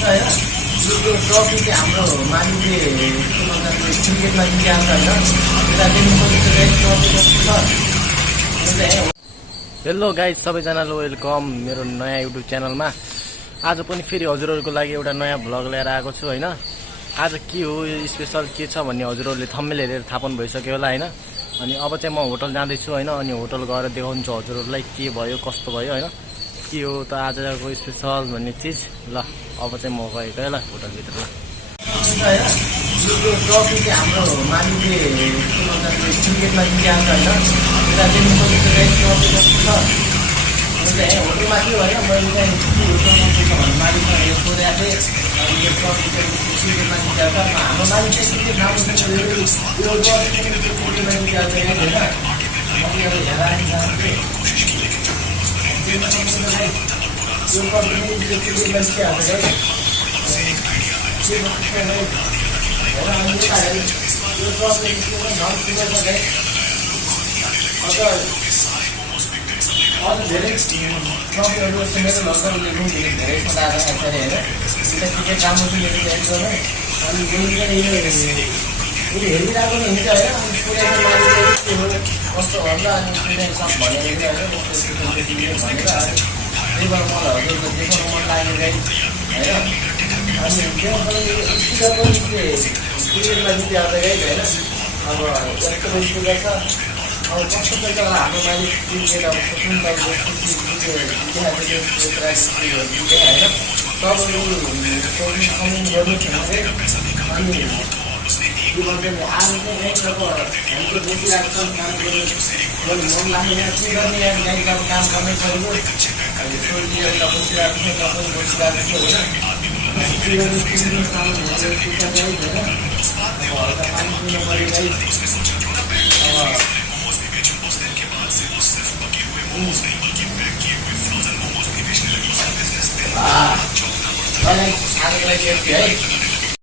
होइन यो ट्रफी चाहिँ हाम्रो मालिकले के भन्छ क्रिकेटमा जित्याएको छ होइन। हेलो गाइज, सबैजनालाई वेलकम मेरो नयाँ युट्युब च्यानलमा। आज पनि फेरि हजुरहरूको लागि एउटा नयाँ भ्लग लिएर आएको छु होइन। आज के हो स्पेसल के छ भन्ने हजुरहरूले थम्बनेल हेरेर थाहा पनि भइसक्यो होला होइन। अनि अब चाहिँ म होटल जाँदैछु होइन। अनि होटल गएर देखाउँछु हजुरहरूलाई के भयो कस्तो भयो होइन, के हो त आजको स्पेसल भन्ने चिज। ल अब चाहिँ म गएको ल होटलभित्र। ल यो ट्रफी चाहिँ हाम्रो मालिकले के भन्छ क्रिकेटमा जित्याएको छ होइन। होटलमा के भयो मैले चाहिँ के छ भने मालिकसँग यो सोधेको थिएँ। अनि यो ट्रफी चाहिँ क्रिकेटमा जित्याएको छ। हाम्रो मालिक चाहिँ क्रिकेट राम्रो छ, यो ट्रफी चाहिँ क्रिकेटमा जित्याएको छ होइन। म अब हेरेर चाहन्छु यो ट्रफी चाहिँ क्रिकेटमा जित्याएको छ है। अझ धेरै ट्रफीहरू जस्तो मेरो लगभग धेरै सदाएर आएको अरे होइन। क्रिकेट राम्रो पनि एकदमै। अनि हेरिरहेको नि हुन्छ होइन। अनि कुनै मालिकले कस्तो भन्छ अनि कुनै सब भनेर होइन भनेर त्यही भएर मलाई हजुरको देखाउनु मन लाग्यो है होइन। अनि त्यो पनि स्पिकर पनि क्रिकेटमा जित्याएको है होइन। अब यस्तो स्पिकर छ। अब कस्तो चाहिँ तर हाम्रो मालिक क्रिकेट अब कुन टाइपको देखाएको होइन। तपाईँहरू कमेन्ट गर्नु चाहिँ अनि के भन्छ नि आज चाहिँ अब हामीले बसिरहेको छौँ, काम गर्नु मन लाग्दैन के गर्ने यहाँ गाडी अब काम गर्नै परेको। अनि छोडिदिएर बसिरहेको छ, तपाईँ बसिरहेको छ होइन। हल्का पानी पिउनु पऱ्यो है। आजको लागि है।